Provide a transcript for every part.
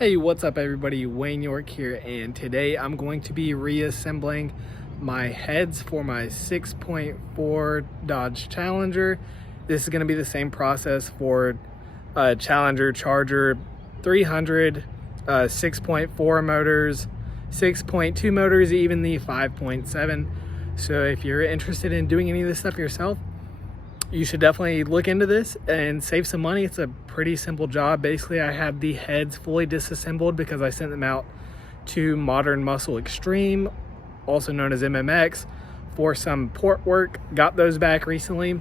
Hey, what's up everybody? Wayne York here, and today I'm going to be reassembling my heads for my 6.4 Dodge Challenger. This is going to be the same process for Challenger, Charger 300, 6.4 motors, 6.2 motors, even the 5.7. So if you're interested in doing any of this stuff yourself, you should definitely look into this and save some money. It's a pretty simple job. Basically, I have the heads fully disassembled because I sent them out to Modern Muscle Extreme, also known as MMX, for some port work. Got those back recently,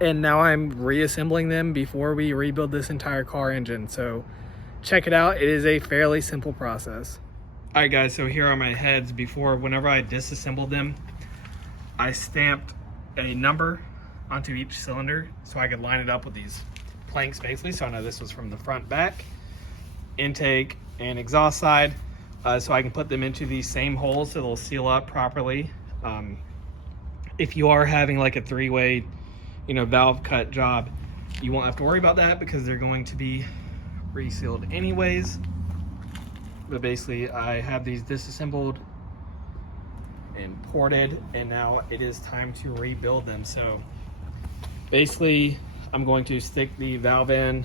and now I'm reassembling them before we rebuild this entire car engine. So check it out. It is a fairly simple process. All right, guys, so here are my heads. Whenever I disassembled them, I stamped a number onto each cylinder so I could line it up with these planks basically, so I know this was from the front, back, intake, and exhaust side, so I can put them into these same holes so they'll seal up properly. If you are having like a three-way, valve cut job, you won't have to worry about that because they're going to be resealed anyways. But basically, I have these disassembled and ported, and now it is time to rebuild them. So basically, I'm going to stick the valve in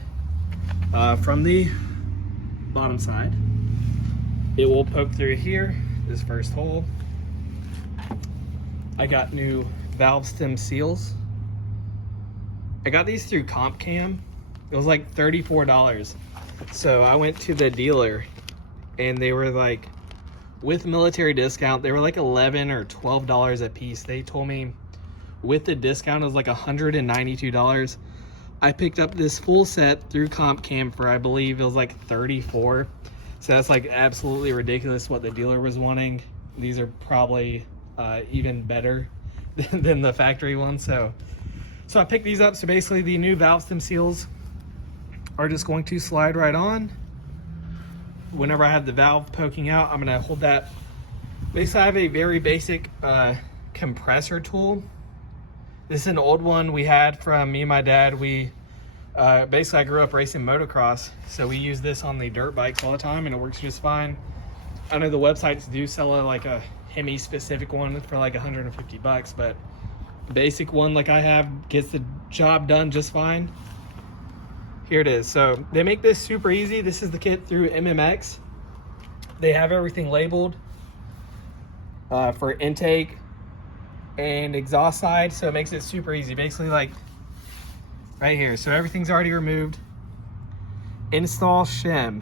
from the bottom side. It will poke through here, this first hole. I got new valve stem seals. I got these through Comp Cam. It was like $34. So I went to the dealer and they were like, with military discount, they were like $11 or $12 a piece. They told me with the discount it was like $192. I picked up this full set through Comp Cam for, I believe it was like $34. So that's like absolutely ridiculous what the dealer was wanting. These are probably even better than the factory ones. So I picked these up. So basically the new valve stem seals are just going to slide right on. Whenever I have the valve poking out, I'm gonna hold that. Basically I have a very basic compressor tool. This is an old one we had from me and my dad. Basically I grew up racing motocross, so we use this on the dirt bikes all the time and it works just fine. I know the websites do sell like a hemi specific one for like 150 bucks, but the basic one like I have gets the job done just fine. Here it is. So they make this super easy. This is the kit through MMX. They have everything labeled for intake and exhaust side, so it makes it super easy. Basically like right here, so everything's already removed. Install shim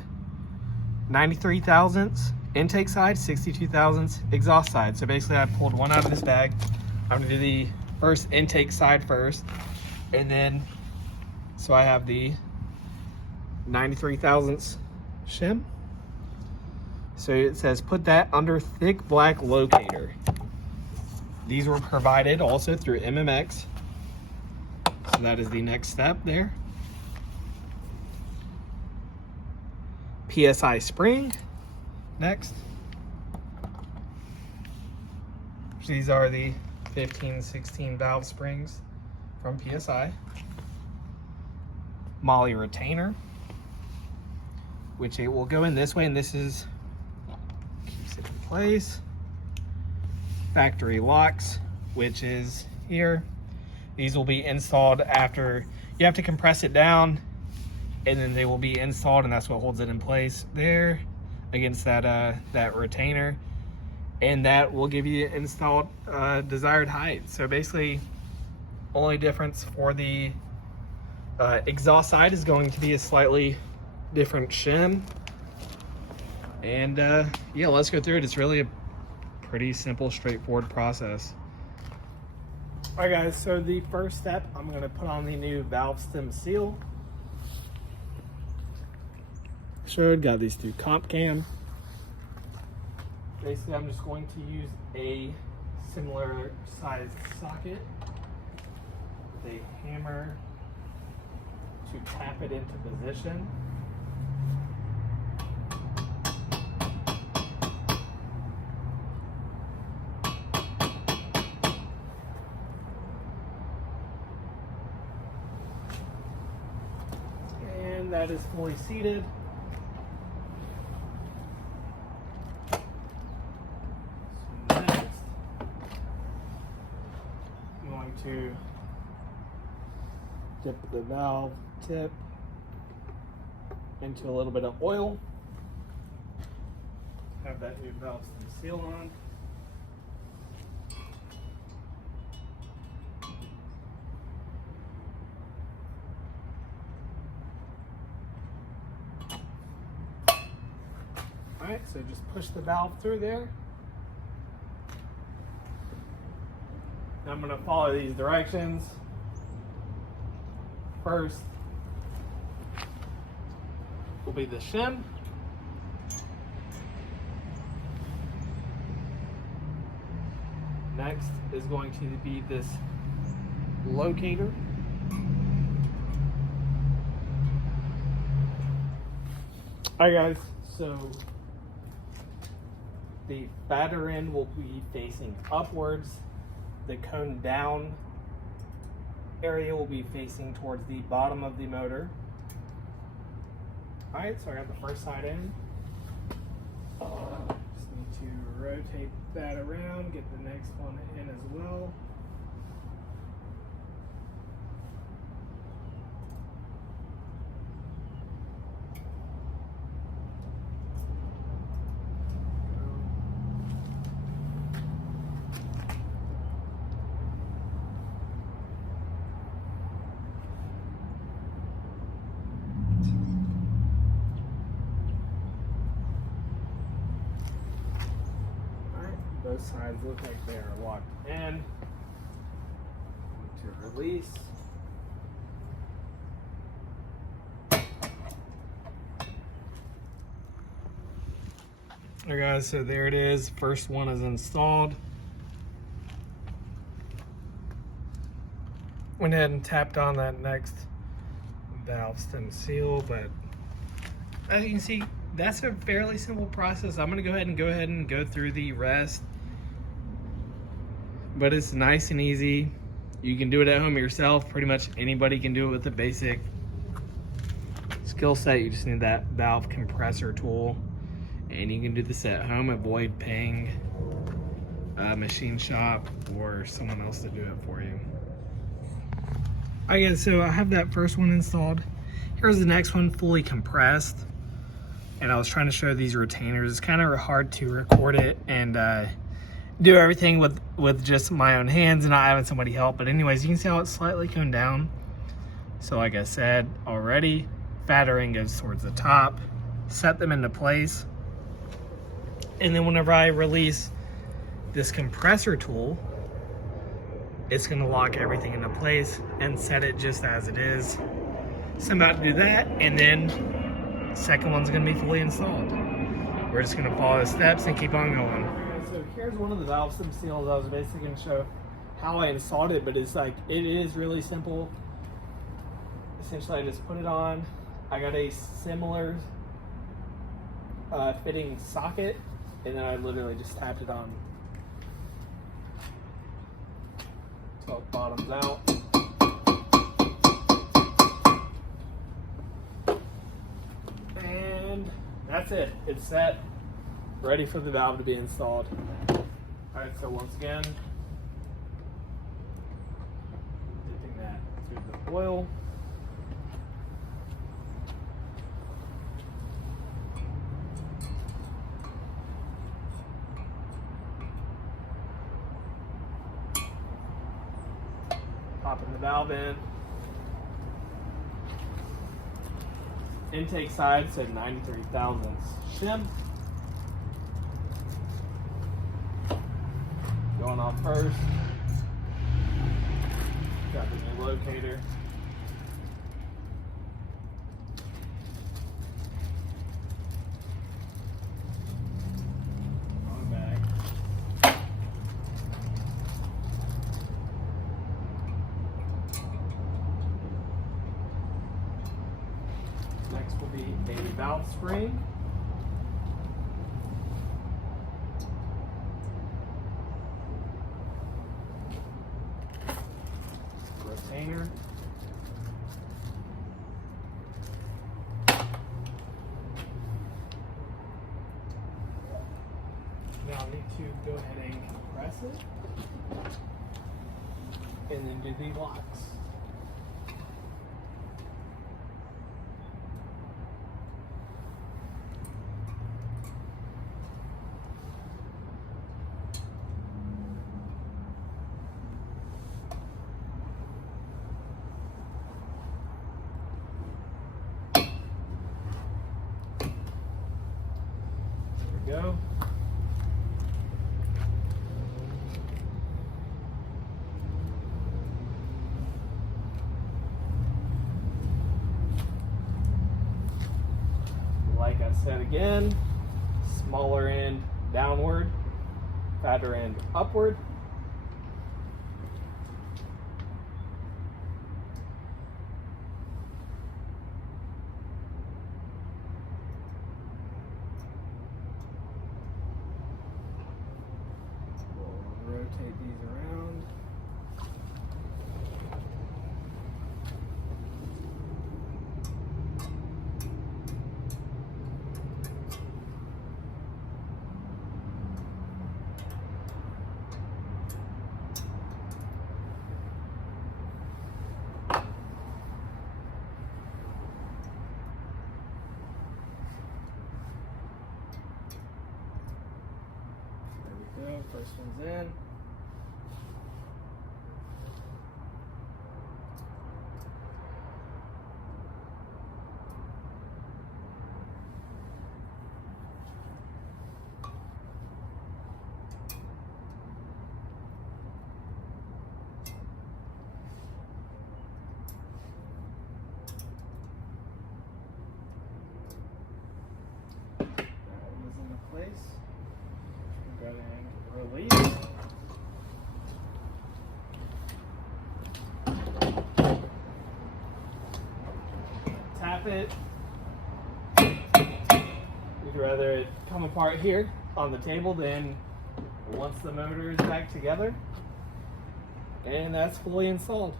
93 thousandths, intake side 62 thousandths, exhaust side. So basically I pulled one out of this bag. I'm gonna do the first intake side first, and then so I have the 93 thousandths shim. So it says put that under thick black locator. These were provided also through MMX. So that is the next step there. PSI spring, next. These are the 15, 16 valve springs from PSI. Molle retainer, which it will go in this way, and this is keeps it in place. Factory locks, which is here. These will be installed after you have to compress it down, and then they will be installed, and that's what holds it in place there against that retainer, and that will give you installed desired height. So basically, only difference for the exhaust side is going to be a slightly different shim. And yeah, let's go through it. It's really a pretty simple, straightforward process. All right guys, so the first step, I'm gonna put on the new valve stem seal. Got these through Comp Cam. Basically, I'm just going to use a similar sized socket with a hammer to tap it into position. And that is fully seated. to dip the valve tip into a little bit of oil. Have that new valve stem seal on. Alright, so just push the valve through there. Now I'm going to follow these directions. First will be the shim. Next is going to be this locator. Alright guys, so the fatter end will be facing upwards. The cone down area will be facing towards the bottom of the motor. Alright, so I got the first side in. Just need to rotate that around, get the next one in as well. Both sides look like they are locked in. To release. Alright guys, so there it is. First one is installed. Went ahead and tapped on that next valve stem seal, but as you can see, that's a fairly simple process. I'm gonna go ahead and go through the rest. But it's nice and easy. You can do it at home yourself. Pretty much anybody can do it with a basic skill set. You just need that valve compressor tool. And you can do this at home. Avoid paying a machine shop or someone else to do it for you. Alright guys, so I have that first one installed. Here's the next one, fully compressed. And I was trying to show these retainers. It's kind of hard to record it and do everything with just my own hands and not having somebody help. But anyways, you can see how it's slightly coned down. So like I said already, fatter end goes towards the top. Set them into place. And then whenever I release this compressor tool, it's gonna lock everything into place and set it just as it is. So I'm about to do that, and then second one's gonna be fully installed. We're just gonna follow the steps and keep on going. So here's one of the valve stem seals. I was basically going to show how I installed it, but it's like, it is really simple. Essentially, I just put it on. I got a similar fitting socket, and then I literally just tapped it on so it bottoms out. And that's it. It's set. Ready for the valve to be installed. Alright, so once again, dipping that through the oil. Popping the valve in. Intake side said 93 thousandths shim. Going off first. Got the new locator. On back. Next will be a valve spring. Retainer. Now I need to go ahead and compress it. and then do the locks. Go. Like I said again, smaller end downward, fatter end upward. Rotate these around. There we go, first one's in. Place. Go ahead and release. Tap it. We'd rather it come apart here on the table than once the motor is back together. And that's fully installed.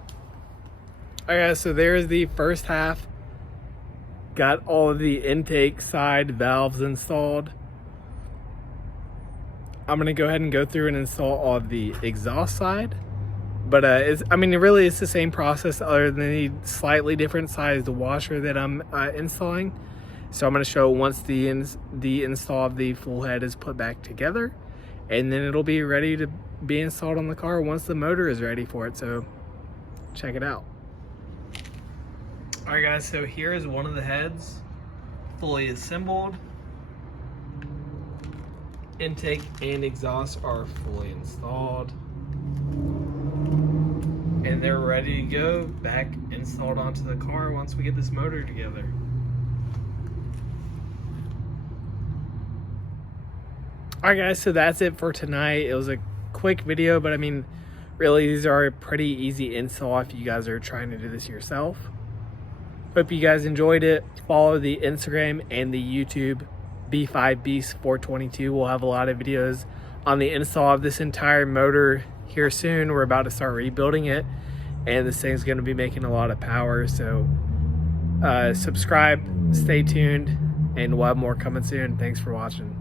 Alright, so there's the first half. Got all of the intake side valves installed. I'm gonna go ahead and go through and install all of the exhaust side, but really it's the same process other than the slightly different sized washer that I'm installing. So I'm gonna show once the install of the full head is put back together, and then it'll be ready to be installed on the car once the motor is ready for it. So check it out. All right, guys. So here is one of the heads, fully assembled. Intake and exhaust are fully installed, and they're ready to go back installed onto the car once we get this motor together. Alright guys, so that's it for tonight. It was a quick video, but I mean really these are a pretty easy install if you guys are trying to do this yourself. Hope you guys enjoyed it. Follow the Instagram and the YouTube B5 Beast 422. We'll have a lot of videos on the install of this entire motor here soon. We're about to start rebuilding it, and this thing's going to be making a lot of power. So subscribe, stay tuned, and we'll have more coming soon. Thanks for watching.